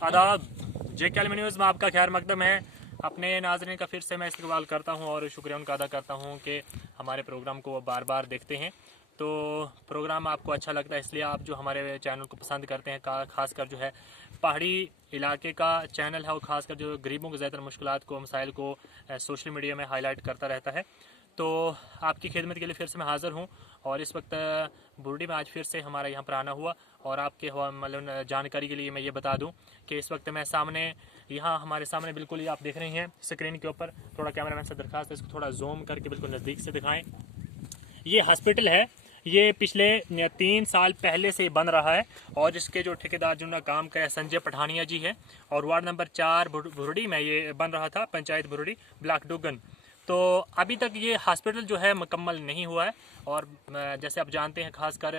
आदाब। JK आलमी news में आपका खैर मकदम है। अपने नाज़रीन का फिर से मैं इस्तकबाल करता हूं और शुक्रिया उनका अदा करता हूं कि हमारे प्रोग्राम को वो बार बार देखते हैं। तो प्रोग्राम आपको अच्छा लगता है, इसलिए आप जो हमारे चैनल को पसंद करते हैं, खासकर जो है पहाड़ी इलाके का चैनल है और ख़ासकर जो गरीबों के ज़्यादातर मुश्किलात को, मसाइल को सोशल मीडिया में हाईलाइट करता रहता है। तो आपकी खिदमत के लिए फिर से मैं हाज़िर हूँ और इस वक्त बुरडी में आज फिर से हमारा यहाँ पर आना हुआ। और आपके मतलब जानकारी के लिए मैं ये बता दूँ कि इस वक्त मैं सामने यहाँ हमारे सामने बिल्कुल ही आप देख रहे हैं स्क्रीन के ऊपर, थोड़ा कैमरामैन से दरखास्त है इसको थोड़ा जूम करके बिल्कुल नज़दीक से दिखाएं। ये हॉस्पिटल है, ये पिछले 3 साल पहले से बन रहा है और इसके जो ठेकेदार जिन्होंने काम किया संजय पठानिया जी है और वार्ड नंबर 4 बुरडी में ये बन रहा था, पंचायत बुरडी, ब्लॉक डुगन। तो अभी तक ये हॉस्पिटल जो है मुकम्मल नहीं हुआ है और जैसे आप जानते हैं खासकर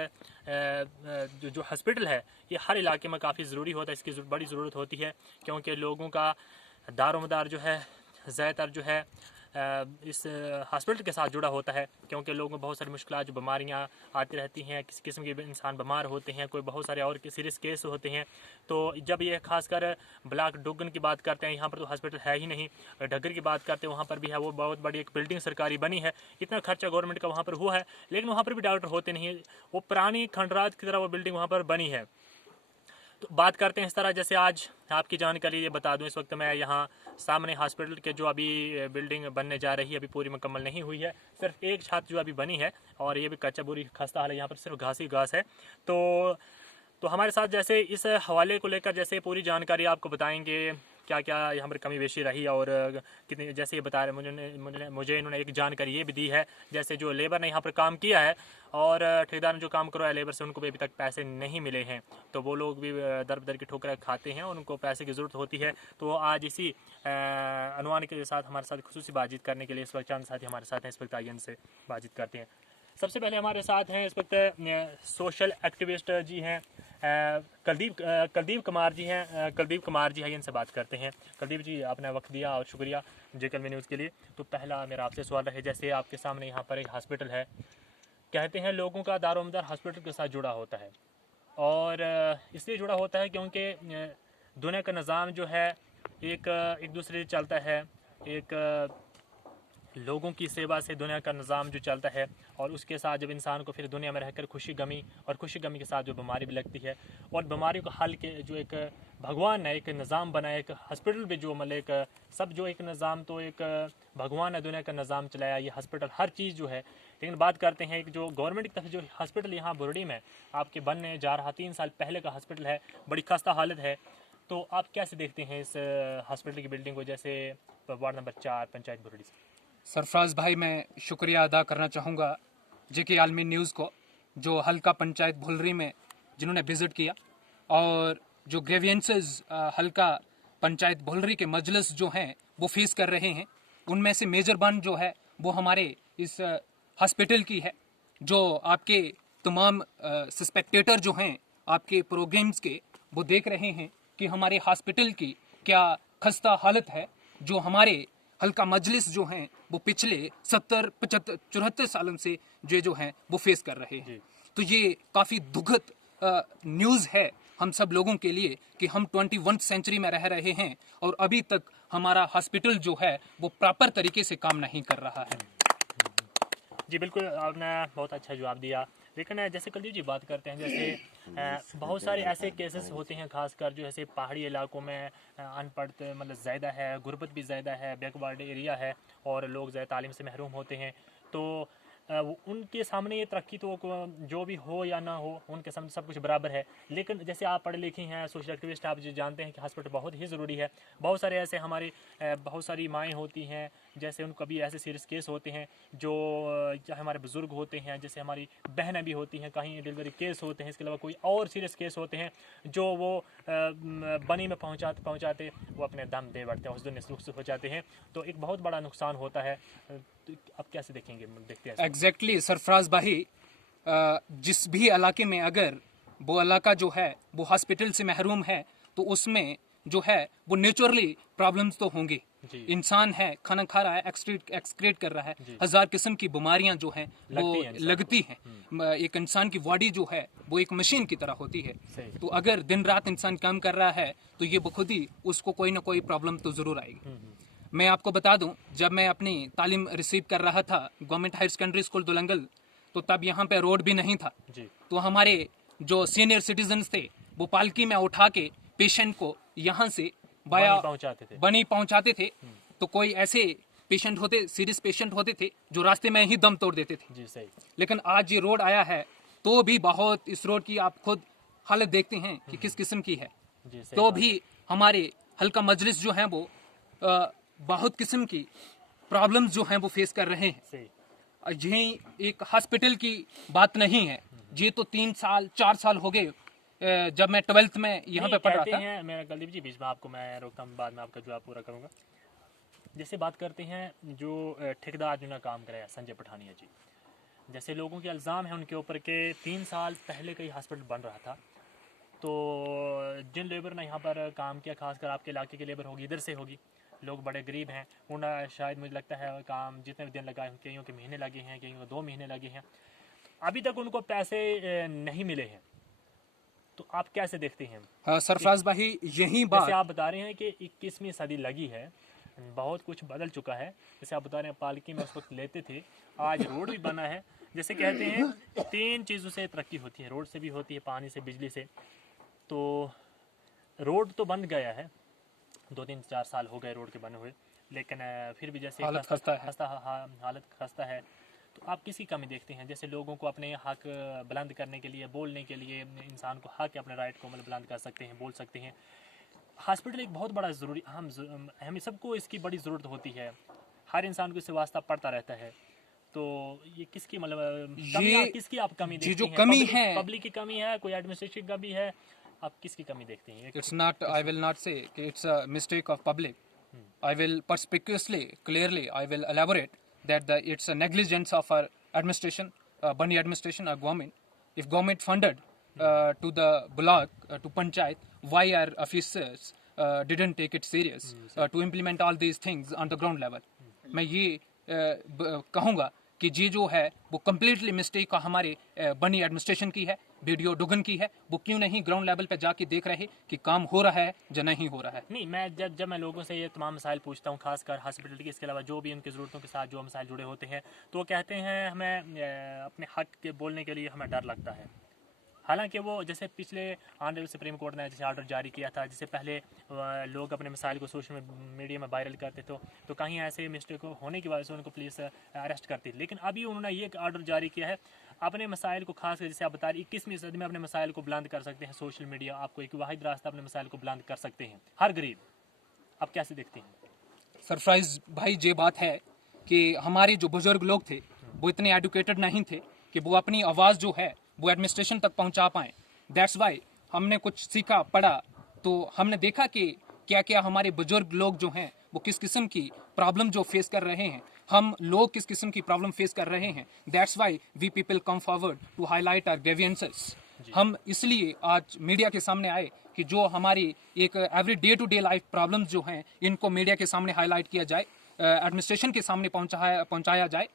जो हॉस्पिटल है ये हर इलाके में काफ़ी ज़रूरी होता है, इसकी बड़ी ज़रूरत होती है क्योंकि लोगों का दारोमदार जो है ज़्यादातर जो है इस हॉस्पिटल के साथ जुड़ा होता है क्योंकि लोगों में बहुत सारी मुश्किलात जो बीमारियां आती रहती हैं, किसी किस्म के इंसान बीमार होते हैं, कोई बहुत सारे और सीरियस केस होते हैं। तो जब ये खासकर ब्लॉक डुगन की बात करते हैं, यहाँ पर तो हॉस्पिटल है ही नहीं, डगर की बात करते हैं वहाँ पर भी है, वो बहुत बड़ी एक बिल्डिंग सरकारी बनी है, इतना खर्चा गवर्नमेंट का वहाँ पर हुआ है लेकिन वहाँ पर भी डॉक्टर होते नहीं, वो पुरानी खंडरात की तरह वो बिल्डिंग वहाँ पर बनी है। तो बात करते हैं इस तरह, जैसे आज आपकी जानकारी ये बता दूं, इस वक्त मैं यहाँ सामने हॉस्पिटल के जो अभी बिल्डिंग बनने जा रही है, अभी पूरी मुकम्मल नहीं हुई है, सिर्फ एक छत जो अभी बनी है और ये भी कच्चा बुरी खस्ता हाल है, यहाँ पर सिर्फ घास ही घास है। तो हमारे साथ जैसे इस हवाले को लेकर जैसे पूरी जानकारी आपको बताएंगे क्या क्या यहाँ पर कमी बेशी रही और कितनी, जैसे ये बता रहे मुझे इन्होंने एक जानकारी ये भी दी है जैसे जो लेबर ने यहाँ पर काम किया है और ठेकेदार ने जो काम करवाया लेबर से उनको भी अभी तक पैसे नहीं मिले हैं, तो वो लोग भी दर बदर की ठोकरें खाते हैं और उनको पैसे की ज़रूरत होती है। तो आज इसी अनुमान के साथ हमारे साथ खुसूसी बातचीत करने के लिए इस वक्त चंद साथी हमारे साथ हैं, इस वक्त आइए से बातचीत करते हैं। सबसे पहले हमारे साथ हैं इस वक्त सोशल एक्टिविस्ट जी हैं, कुलदीप कुमार जी हैं, कुलदीप कुमार जी हैं, इनसे बात करते हैं। कुलदीप जी आपने वक्त दिया और शुक्रिया JK आलमी न्यूज़ के लिए। तो पहला मेरा आपसे सवाल रहे, जैसे आपके सामने यहाँ पर एक हॉस्पिटल है, कहते हैं लोगों का दारोमदार हॉस्पिटल के साथ जुड़ा होता है और इसलिए जुड़ा होता है क्योंकि दुनिया का निज़ाम जो है एक दूसरे से चलता है, एक लोगों की सेवा से दुनिया का निज़ाम जो चलता है और उसके साथ जब इंसान को फिर दुनिया में रहकर खुशी गमी और खुशी गमी के साथ जो बीमारी भी लगती है और बीमारी को हल के जो एक भगवान ने एक निज़ाम बनाया, एक हॉस्पिटल भी जो मतलब एक सब जो एक निज़ाम, तो एक भगवान ने दुनिया का निज़ाम चलाया, ये हॉस्पिटल हर चीज़ जो है। लेकिन बात करते हैं एक जो गवर्नमेंट की तरफ जो हॉस्पिटल यहाँ बुरडी में आपके बनने जा रहा 3 साल पहले का हॉस्पिटल है, बड़ी खस्ता हालत है, तो आप कैसे देखते हैं इस हॉस्पिटल की बिल्डिंग को, जैसे वार्ड नंबर 4 पंचायत बुरडी से? सरफराज भाई, मैं शुक्रिया अदा करना चाहूँगा JK आलमी न्यूज़ को, जो हल्का पंचायत भुलरी में जिन्होंने विज़िट किया और जो ग्रेवियंसेस हल्का पंचायत भुलरी के मजलिस जो हैं वो फेस कर रहे हैं, उनमें से मेजर वन जो है वो हमारे इस हॉस्पिटल की है। जो आपके तमाम सस्पेक्टेटर जो हैं आपके प्रोग्राम्स के, वो देख रहे हैं कि हमारे हॉस्पिटल की क्या खस्ता हालत है, जो हमारे हल्का मजलिस जो हैं वो पिछले 70, 75, 74 सालों से जो हैं वो फेस कर रहे हैं। तो ये काफ़ी दुखद न्यूज़ है हम सब लोगों के लिए कि हम 21वीं सेंचुरी में रह रहे हैं और अभी तक हमारा हॉस्पिटल जो है वो प्रॉपर तरीके से काम नहीं कर रहा है। जी बिल्कुल, आपने बहुत अच्छा जवाब दिया। लेकिन जैसे कुलदीप जी बात करते हैं, जैसे बहुत सारे ऐसे केसेस होते हैं खासकर जो ऐसे पहाड़ी इलाकों में अनपढ़ मतलब ज़्यादा है, गुर्बत भी ज़्यादा है, बैकवर्ड एरिया है और लोग ज़्यादा तालीम से महरूम होते हैं। तो उनके सामने ये तरक्की तो जो भी हो या ना हो उनके सामने सब कुछ बराबर है। लेकिन जैसे आप पढ़े लिखे हैं, सोशल एक्टिविस्ट, आप जो जानते हैं कि हॉस्पिटल बहुत ही ज़रूरी है। बहुत सारे ऐसे हमारी बहुत सारी माएँ होती हैं, जैसे उनको कभी ऐसे सीरियस केस होते हैं जो हमारे बुज़ुर्ग होते हैं, जैसे हमारी बहनें भी होती हैं, कहीं डिलीवरी केस होते हैं, इसके अलावा कोई और सीरियस केस होते हैं जो वो बनी में पहुँचाते वो अपने दम दे बैठते हैं, उस दिन रुख से हो जाते हैं, तो एक बहुत बड़ा नुकसान होता है। तो आप कैसे देखते हैं? एग्जैक्टली सरफराज भाई, जिस भी इलाके में अगर वो इलाका जो है वो हॉस्पिटल से महरूम है तो उसमें जो है वो नेचुरली प्रॉब्लम्स तो होंगे, जी। इंसान है, खाना खा रहा है, एक्सक्रीट कर रहा है, जी। 1000 किस्म की बीमारियां जो हैं वो लगती हैं इंसान लगती हैं। एक इंसान की बॉडी जो है वो एक मशीन की तरह होती है। सही। तो अगर दिन रात इंसान काम कर रहा है तो ये बखुद ही उसको कोई ना कोई प्रॉब्लम तो जरूर आएगी। मैं आपको बता दूं, जब मैं अपनी तालीम रिसीव कर रहा था गवर्नमेंट हायर सेकेंडरी स्कूल दुलंगल, तो तब यहाँ पे रोड भी नहीं था। जी। तो हमारे जो सीनियर सिटीजन्स थे वो पालकी में उठा के पेशेंट को यहाँ से बाया बनी पहुंचाते थे। बनी पहुंचाते थे। तो कोई ऐसे पेशेंट होते, सीरियस पेशेंट होते थे जो रास्ते में ही दम तोड़ देते थे। जी सही। लेकिन आज ये रोड आया है तो भी बहुत, इस रोड की आप खुद हालत देखते हैं कि किस किस्म की है। जी सही तो बात भी हमारे हल्का मजलिस जो है वो बहुत किस्म की प्रॉब्लम्स जो हैं वो फेस कर रहे हैं। सही। यही एक हॉस्पिटल की बात नहीं है, ये तो 3 साल 4 साल हो गए जब मैं 12th में यहाँ पे नहीं, पढ़ रहा कहते था। हैं, मैं कुलदीप जी बीच में आपको मैं रोकता हूँ, बाद में आपका जवाब पूरा करूँगा। जैसे बात करते हैं जो ठेकेदार जिन्होंने काम कराया संजय पठानिया जी, जैसे लोगों के इल्ज़ाम है उनके ऊपर के 3 साल पहले कहीं हॉस्पिटल बन रहा था, तो जिन लेबर ने यहाँ पर काम किया, खासकर आपके इलाके की लेबर होगी, इधर से होगी, लोग बड़े गरीब हैं, उन्हें शायद मुझे लगता है काम जितने भी दिन लगाए हैं, कईयों के महीने लगे हैं, कईयों को 2 महीने लगे हैं, अभी तक उनको पैसे नहीं मिले हैं। तो आप कैसे देखते हैं? हाँ, सरफराज भाई, यही बात जैसे आप बता रहे हैं कि 21वीं सदी लगी है, बहुत कुछ बदल चुका है। जैसे आप बता रहे हैं पालकी में उस वक्त लेते थे, आज रोड भी बना है। जैसे कहते हैं 3 चीज़ों से तरक्की होती है, रोड से भी होती है, पानी से, बिजली से। तो रोड तो बन गया है, 2-3-4 साल हो गए रोड के बने हुए, लेकिन फिर भी जैसे हालत खस्ता है। हालत खस्ता है। तो आप किसकी कमी देखते हैं? जैसे लोगों को अपने हक बुलंद करने के लिए, बोलने के लिए, इंसान को हक अपने राइट को मतलब बुलंद कर सकते हैं, बोल सकते हैं। हॉस्पिटल एक बहुत बड़ा ज़रूरी हमें सबको इसकी बड़ी ज़रूरत होती है, हर इंसान को इससे वास्ता पड़ता रहता है। तो ये किसकी मतलब कमियां, किसकी आप कमी देखते जो हैं? कमी है, पब्लिक की कमी है, कोई एडमिनिस्ट्रेशन का भी है, आप किसकी कमी देखते हैं? It's not, I will not से कि it's a mistake of public. I will perspicuously, clearly, I will elaborate that it's a negligence of our administration, Bani administration or government. If government funded to the block, to panchayat, why our officers didn't take it serious to implement all these things on the ground level? मैं ये कहूँगा कि ये जो है वो completely mistake हमारे बनी एडमिनिस्ट्रेशन की है, बीडीओ डुगन की है। वो क्यों नहीं ग्राउंड लेवल पे जाके देख रहे कि काम हो रहा है या नहीं हो रहा है? नहीं, मैं जब मैं लोगों से ये तमाम मसाइल पूछता हूँ, खासकर हॉस्पिटल के, इसके अलावा जो भी उनकी ज़रूरतों के साथ जो मसाइल जुड़े होते हैं, तो वो कहते हैं हमें अपने हक के बोलने के लिए हमें डर लगता है। हालांकि वो जैसे पिछले ऑनरेबल सुप्रीम कोर्ट ने जैसे ऑर्डर जारी किया था, जिससे पहले लोग अपने मसाइल को सोशल मीडिया में वायरल करते तो कहीं ऐसे मिस्टेक होने की वजह से उनको पुलिस अरेस्ट करती थी। लेकिन अभी उन्होंने ये ऑर्डर जारी किया है, अपने मसाइल को, खासकर जैसे आप बता रहे 21वीं सदी में अपने मसाइल को बुलंद कर सकते हैं। सोशल मीडिया आपको एक वाहिद रास्ता अपने मसाइल को बुलंद कर सकते हैं, हर गरीब। आप कैसे देखते हैं? सरप्राइज भाई, ये बात है कि हमारे जो बुजुर्ग लोग थे वो इतने एडुकेटेड नहीं थे कि वो अपनी आवाज़ जो है वो एडमिनिस्ट्रेशन तक पहुंचा पाएँ। दैट्स वाई हमने कुछ सीखा, पढ़ा, तो हमने देखा कि क्या क्या हमारे बुजुर्ग लोग जो हैं वो किस किस्म की प्रॉब्लम जो फेस कर रहे हैं, हम लोग किस किस्म की प्रॉब्लम फेस कर रहे हैं। That's why we people come forward to highlight our grievances. हम इसलिए आज मीडिया के सामने आए कि जो हमारी एक every day to day life problems जो हैं इनको मीडिया के सामने हाईलाइट किया जाए, एडमिनिस्ट्रेशन के सामने पहुंचाया जाए,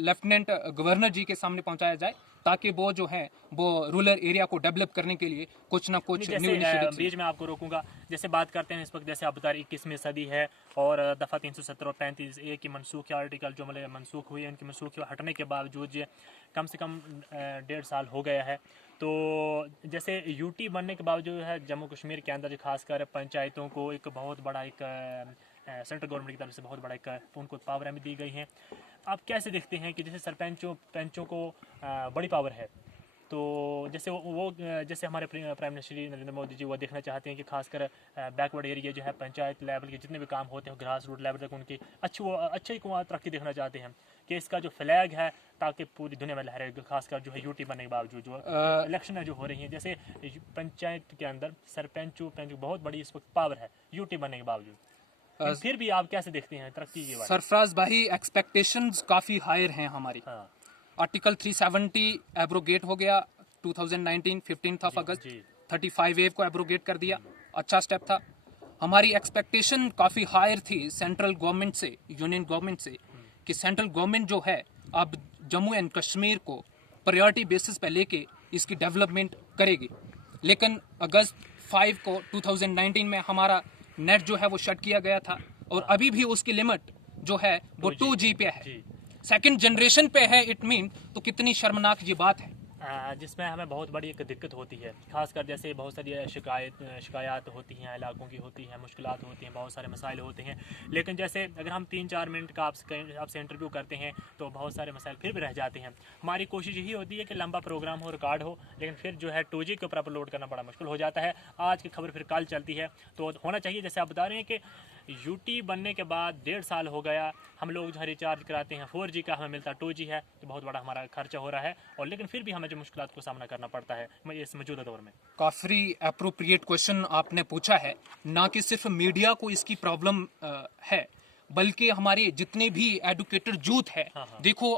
लेफ्टिनेंट गवर्नर जी के सामने पहुंचाया जाए, ताकि वो जो है वो रूरल एरिया को डेवलप करने के लिए कुछ ना कुछ न्यू इनिशिएटिव्स। बीच में आपको रोकूंगा। जैसे बात करते हैं इस वक्त, जैसे आप बता रहे 21वीं सदी है और दफ़ा 317 और 35A की मनसूख आर्टिकल जो मतलब मनसूख हुई है, उनकी मनसूख हटने के बावजूद ये कम से कम 1.5 साल हो गया है। तो जैसे यूटी बनने के बावजूद है जम्मू कश्मीर के अंदर खासकर पंचायतों को एक बहुत बड़ा एक सेंट्रल गवर्नमेंट की तरफ से बहुत बड़ा एक उनको पावर भी दी गई हैं। आप कैसे देखते हैं कि जैसे सरपंचों को बड़ी पावर है, तो जैसे वो जैसे हमारे प्राइम मिनिस्टर नरेंद्र मोदी जी वो देखना चाहते हैं कि खासकर बैकवर्ड एरिया जो है पंचायत लेवल के जितने भी काम होते हैं ग्रास रूट लेवल तक उनकी अच्छी तरक्की देखना चाहते हैं कि इसका जो फ्लैग है ताकि पूरी दुनिया में लहरे, खासकर जो है यूटी बनने के बावजूद जो इलेक्शन जो हो रही हैं, जैसे पंचायत के अंदर सरपंचों बहुत बड़ी इस वक्त पावर है यूटी बनने के बावजूद, फिर भी आप कैसे देखते हैं तरक्की के बारे? सरफराज भाई, एक्सपेक्टेशंस काफ़ी हायर हैं हमारी। हाँ। आर्टिकल 370 एब्रोगेट हो गया 2019 15 ऑफ अगस्त, 35A को एब्रोगेट कर दिया, अच्छा स्टेप था। हमारी एक्सपेक्टेशन काफ़ी हायर थी सेंट्रल गवर्नमेंट से, यूनियन गवर्नमेंट से, कि सेंट्रल गवर्नमेंट जो है अब जम्मू एंड कश्मीर को प्रायोरिटी बेसिस पे लेके इसकी डेवलपमेंट करेगी। लेकिन अगस्त 5 को 2019 में हमारा नेट जो है वो शट किया गया था, और अभी भी उसकी लिमिट जो है वो 2G पे है, सेकंड जनरेशन पे है। इट मीन तो कितनी शर्मनाक ये बात है, जिसमें हमें बहुत बड़ी एक दिक्कत होती है। खासकर जैसे बहुत सारी शिकायत होती हैं, इलाकों की होती हैं, मुश्किलात होती हैं, बहुत सारे मसाइल होते हैं। लेकिन जैसे अगर हम 3-4 मिनट का आपसे इंटरव्यू करते हैं तो बहुत सारे मसाइल फिर भी रह जाते हैं। हमारी कोशिश यही होती है कि लंबा प्रोग्राम हो, रिकॉर्ड हो, लेकिन फिर जो है 2G के ऊपर अपलोड करना बड़ा मुश्किल हो जाता है। आज की खबर फिर कल चलती है, तो होना चाहिए। जैसे आप बता रहे हैं कि यूटी बनने के बाद 1.5 साल हो गया, हम लोग जो है रिचार्ज कराते हैं 4G का, हमें मिलता 2G है, तो बहुत बड़ा हमारा खर्चा हो रहा है। और लेकिन फिर भी हमें जो मुश्किलात को सामना करना पड़ता है इस मौजूदा दौर में। काफी अप्रोप्रिएट क्वेश्चन आपने पूछा है। ना कि सिर्फ मीडिया को इसकी प्रॉब्लम है, बल्कि हमारे जितने भी एडुकेटेड यूथ है। देखो,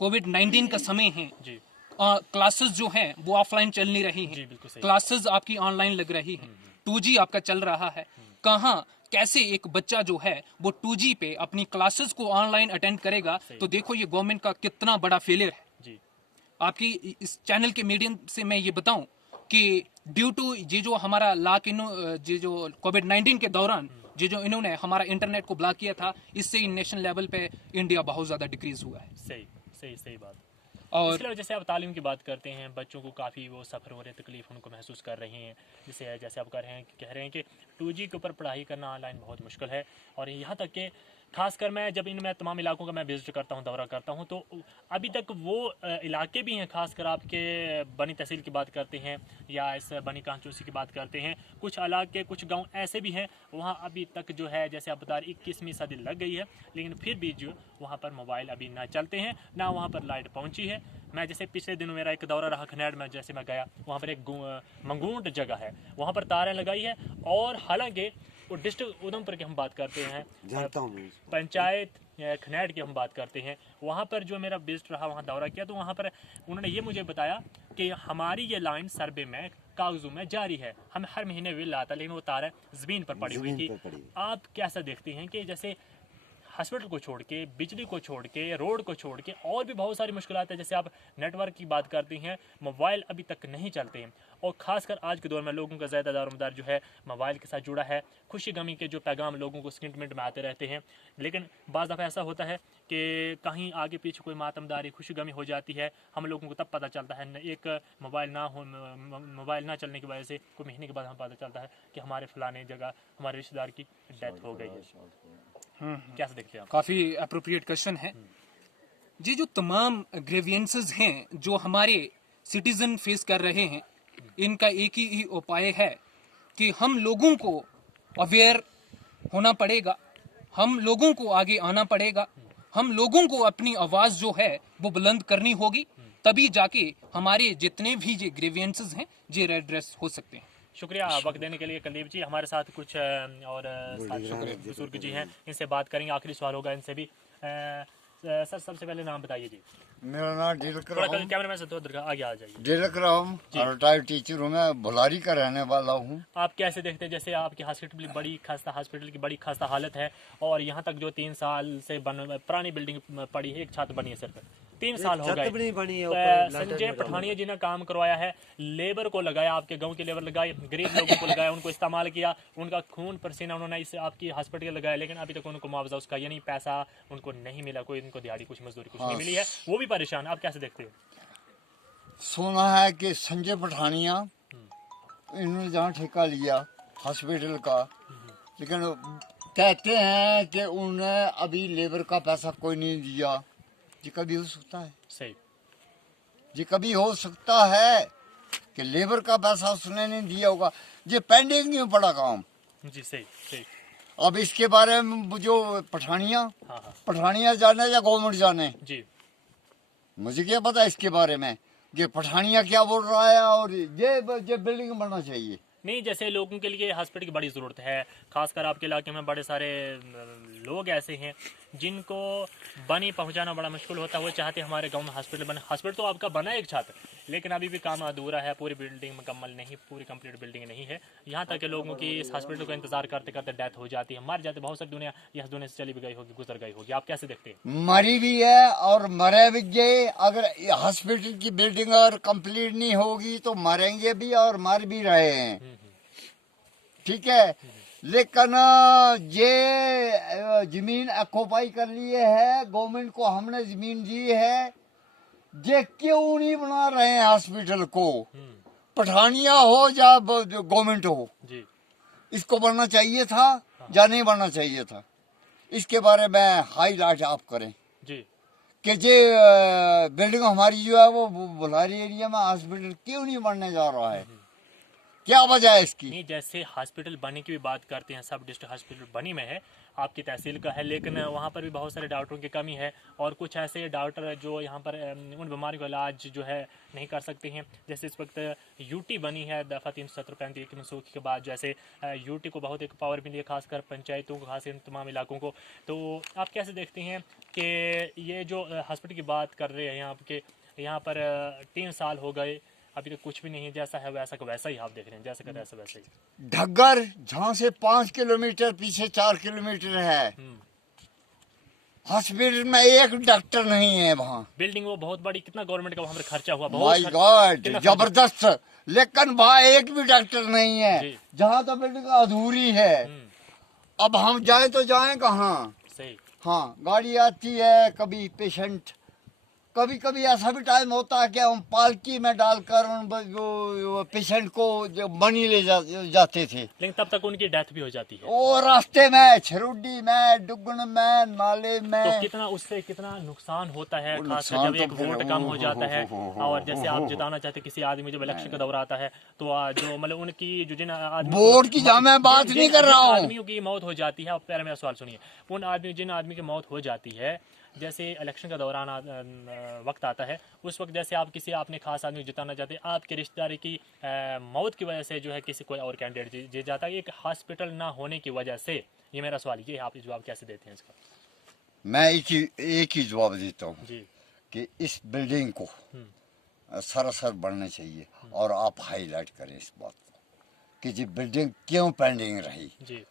कोविड-19 का समय है जी, क्लासेस जो हैं वो ऑफलाइन चल नहीं रही हैं, क्लासेस आपकी ऑनलाइन लग रही हैं, 2G आपका चल रहा है। कहाँ कैसे एक बच्चा जो है वो 2G पे अपनी क्लासेस को ऑनलाइन अटेंड करेगा? तो देखो ये गवर्नमेंट का कितना बड़ा फेलियर है। जी, आपकी इस चैनल के मीडियम से मैं ये बताऊं कि ड्यू टू ये जो हमारा ये जो कोविड-19 के दौरान ये जो इन्होंने हमारा इंटरनेट को ब्लॉक किया था, इससे नेशनल लेवल पे इंडिया बहुत ज्यादा डिक्रीज हुआ है। सही बात। और इसके अलावा जैसे आप तालीम की बात करते हैं, बच्चों को काफ़ी वो सफ़र हो रहे, तकलीफ उनको महसूस कर रहे हैं। जैसे आप कह रहे हैं कि 2G के ऊपर पढ़ाई करना ऑनलाइन बहुत मुश्किल है। और यहाँ तक कि खासकर मैं जब इनमें तमाम इलाकों का मैं विजिट करता हूँ, दौरा करता हूँ, तो अभी तक वो इलाके भी हैं, खासकर आपके बनी तहसील की बात करते हैं या इस बनी कांचूसी की बात करते हैं, कुछ इलाके कुछ गांव ऐसे भी हैं वहाँ अभी तक जो है, जैसे आप बता रहे 21वीं सदी लग गई है, लेकिन फिर भी जो वहाँ पर मोबाइल अभी ना चलते हैं, ना वहाँ पर लाइट पहुँची है। मैं जैसे पिछले दिनों मेरा एक दौरा रहा खनेड़ में, जैसे मैं गया वहाँ पर एक मंगूंड जगह है, वहाँ पर तारें लगाई है। और हालांकि वो डिस्ट्रिक्ट उधमपुर की हम बात करते हैं, पंचायत खनेड़ की हम बात करते हैं, वहाँ पर जो मेरा विजिट रहा, वहाँ दौरा किया, तो वहाँ पर उन्होंने ये मुझे बताया कि हमारी ये लाइन सर्वे में कागजों में जारी है, हमें हर महीने बिल आता, लेकिन वो तारें ज़मीन पर पड़ी हुई थी। आप कैसा देखते हैं कि जैसे हॉस्पिटल को छोड़ के, बिजली को छोड़ के, रोड को छोड़ के और भी बहुत सारी मुश्किलात है, जैसे आप नेटवर्क की बात करती हैं, मोबाइल अभी तक नहीं चलते हैं। और ख़ासकर आज के दौर में लोगों का ज़्यादा दारोमदार जो है मोबाइल के साथ जुड़ा है। खुशी गमी के जो पैगाम लोगों को सेकंड मिनट में आते रहते हैं, लेकिन बाज़ दफ़ा ऐसा होता है कि कहीं आगे पीछे कोई मातमदारी, खुशी गमी हो जाती है, हम लोगों को तब पता चलता है। एक मोबाइल ना चलने की वजह से कोई महीने के बाद हमें पता चलता है कि हमारे फलाने जगह हमारे रिश्तेदार की डेथ हो गई है। कैसे देखते हैं आप? काफी अप्रोप्रिएट क्वेश्चन है। ये जो तमाम ग्रेवियंसेस हैं जो हमारे सिटीजन फेस कर रहे हैं, इनका एक ही उपाय है कि हम लोगों को अवेयर होना पड़ेगा, हम लोगों को आगे आना पड़ेगा, हम लोगों को अपनी आवाज जो है वो बुलंद करनी होगी, तभी जाके हमारे जितने भी ये ग्रेवियंसेस हैं ये रेड्रेस हो सकते हैं। शुक्रिया वक्त देने के लिए कुलदीप जी। हमारे साथ कुछ और बुजुर्ग जी हैं, इनसे बात करेंगे। आखिरी सवाल होगा इनसे भी। सर सबसे पहले नाम बताइए जी। मेरा नाम कैमरामैन से तो आगे आ जाइए। डेलक राम, रिटायर्ड टीचर हूँ मैं, भुलारी का रहने वाला हूँ। आप कैसे देखते हैं, जैसे आपकी हॉस्पिटल की बड़ी खस्ता हालत है, और यहाँ तक जो 3 साल से पुरानी बिल्डिंग पड़ी है, एक छत बनी है सिर्फ 3 साल हो गए। संजय पठानिया जी ने काम करवाया है, लेबर को लगाया, आपके गांव के लेबर लगाए, गरीब लोगों को लगाया, उनको इस्तेमाल किया, उनका खून पसीना उन्होंने इस आपकी हॉस्पिटल लगाया, लेकिन अभी तक उनको मुआवजा उसका यानी पैसा उनको नहीं मिला, कोई उनको दिहाड़ी कुछ मजदूरी कुछ नहीं मिली है, वो भी परेशान। आप कैसे देखते हो? सुना है कि संजय पठानिया इन्होंने जहाँ ठेका लिया हॉस्पिटल का, लेकिन कहते हैं कि उन्हें अभी लेबर का पैसा कोई नहीं दिया। ये कभी हो सकता है? सही, ये कभी हो सकता है कि लेबर का पैसा उसने नहीं दिया होगा? ये पेंडिंग में पड़ा काम जी। सही। अब इसके बारे में जो पठानिया जाने या गवर्नमेंट जाने जी, मुझे क्या पता इसके बारे में कि पठानिया क्या बोल रहा है। और ये बिल्डिंग बनना चाहिए, नहीं, जैसे लोगों के लिए हॉस्पिटल की बड़ी ज़रूरत है, खासकर आपके इलाके में बड़े सारे लोग ऐसे हैं जिनको बनी पहुंचाना बड़ा मुश्किल होता है। वो चाहते हैं हमारे गांव में हॉस्पिटल बने। हॉस्पिटल तो आपका बना एक छात्र, लेकिन अभी भी काम अधूरा है, पूरी बिल्डिंग मुकम्मल नहीं, पूरी कंप्लीट बिल्डिंग नहीं है। यहाँ तक कि लोगों की इस हॉस्पिटल का इंतजार करते करते डेथ हो जाती है, मर जाते। बहुत सारी दुनिया यह दुनिया से चली भी गई होगी, गुजर गई होगी। आप कैसे देखते हैं? मरी भी है और मरे भी गए। अगर हॉस्पिटल की बिल्डिंग और कंप्लीट नहीं होगी तो मरेंगे भी और मर भी रहे हैं, ठीक है। लेकिन ये जमीन अकोपाई कर लिए है, गवर्नमेंट को हमने जमीन दी है, ये क्यों नहीं बना रहे हैं हॉस्पिटल को? पठानिया हो या गवर्नमेंट हो, जी इसको बनना चाहिए था या नहीं बनना चाहिए था? इसके बारे में हाईलाइट आप करें जी। कि ये बिल्डिंग हमारी जो है वो बुलारी एरिया में हॉस्पिटल क्यों नहीं बनने जा रहा है? क्या वजह है इसकी? नहीं, जैसे हॉस्पिटल बनी की भी बात करते हैं, सब डिस्ट्रिक्ट हॉस्पिटल बनी में है, आपकी तहसील का है, लेकिन वहाँ पर भी बहुत सारे डॉक्टरों की कमी है। और कुछ ऐसे डॉक्टर जो यहाँ पर उन बीमारियों का इलाज जो है नहीं कर सकते हैं। जैसे इस वक्त यूटी बनी है दफ़ा 370 की मनसूखी के बाद, जैसे यूटी को बहुत एक पावर मिली है, खासकर पंचायतों को, खास इन तमाम इलाकों को। तो आप कैसे देखते हैं कि ये जो हॉस्पिटल की बात कर रहे हैं आपके यहाँ पर 3 साल हो गए, अभी तक कुछ भी नहीं है, जैसा है वैसा का वैसा ही आप देख रहे हैं, जैसा का वैसा वैसा ही। ढग्गर जहाँ से 5 किलोमीटर पीछे 4 किलोमीटर है, हॉस्पिटल में एक डॉक्टर नहीं है वहाँ। बिल्डिंग वो बहुत बड़ी, कितना गवर्नमेंट का वहाँ पर खर्चा हुआ, माय बहुत गॉड, कितना खर्चा- जबरदस्त। लेकिन वहाँ एक भी डॉक्टर नहीं है, जी। जहाँ तो बिल्डिंग अधूरी है। अब हम जाए तो जाए कहाँ? सही। हाँ, गाड़ी आती है, कभी पेशेंट, कभी कभी ऐसा भी टाइम होता है कि हम पालकी में डालकर उन पेशेंट को जो बनी ले जाते थे, लेकिन तब तक उनकी डेथ भी हो जाती है। वो रास्ते में, छरुड्डी में, डुगन में, नाले तो में। कितना उससे कितना नुकसान होता है, वो खासकर नुकसान जब एक तो फिर वोट कम हो जाता है। हो। और जैसे आप जिताना चाहते किसी आदमी, जब इलेक्शन का दौरा आता है, तो जो मतलब उनकी जो जिन आदमी वोट की जहाँ मैं बात नहीं कर रहा हूँ। आदमियों की मौत हो जाती है, आप पहले मेरा सवाल सुनिए, जिन आदमी की मौत हो जाती है, जैसे इलेक्शन का दौरान वक्त आता है, उस वक्त जैसे आप किसी आपने खास आदमी को जिताना चाहते हैं, आपके रिश्तेदारी की मौत की वजह से जो है किसी कोई और कैंडिडेट जीत जाता है, एक हॉस्पिटल ना होने की वजह से। ये मेरा सवाल, ये आप जवाब कैसे देते हैं इसका? मैं एक ही जवाब देता हूँ जी कि इस बिल्डिंग को सरासर बढ़ना चाहिए। और आप हाईलाइट करें इस बात को कि ये बिल्डिंग क्यों पेंडिंग रही। जी।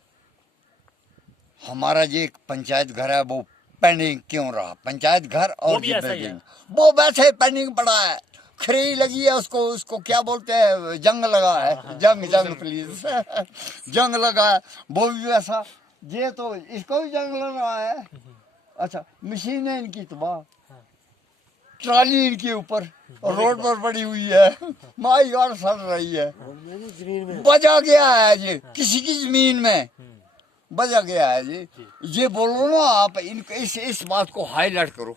हमारा जो एक पंचायत घर है वो पेंडिंग क्यों रहा? पंचायत घर वो और भी ये ऐसा ही बिल्डिंग वो वैसे पेंडिंग पड़ा है। खरी लगी है, उसको क्या बोलते हैं, जंग लगा है, जंग प्लीज जंग लगा है, वो भी वैसा। ये तो इसको भी जंग लग रहा है। अच्छा, मशीनें इनकी तबाह, ट्राली इनके ऊपर रोड पर पड़ी हुई है, माई गॉड, सड़ रही है। बजा गया है ये किसी की जमीन में, बजा गया है ये बोलो ना आप। इनको इस बात को हाईलाइट करो।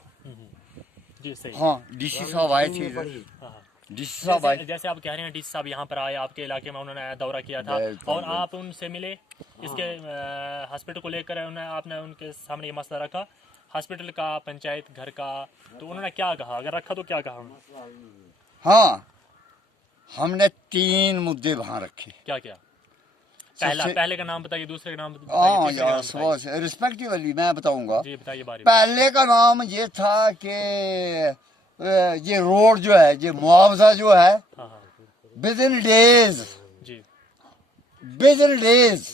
जी सही। हाँ, डीसी साहब आए थे इधर, डीसी साहब आए। जैसे आप कह रहे हैं डीसी साहब यहाँ पर आए, आपके इलाके में उन्होंने दौरा किया था, और आप उनसे मिले इसके हॉस्पिटल को लेकर, आपने उनके सामने ये मसला रखा हॉस्पिटल का, पंचायत घर का, तो उन्होंने क्या कहा? अगर रखा तो क्या कहा उन्होंने? हाँ, हमने 3 मुद्दे वहाँ रखे। क्या क्या? पहले का नाम बताइए, दूसरे का नाम हाँ बताइए, तीसरे का यार, नाम बताइए। सुबह रिस्पेक्टिवली मैं बताऊंगा। जी बताइए बारी। पहले का नाम ये था कि ये रोड जो है, ये मुआवजा जो है, हाँ हाँ विद इन डेज, जी। Within days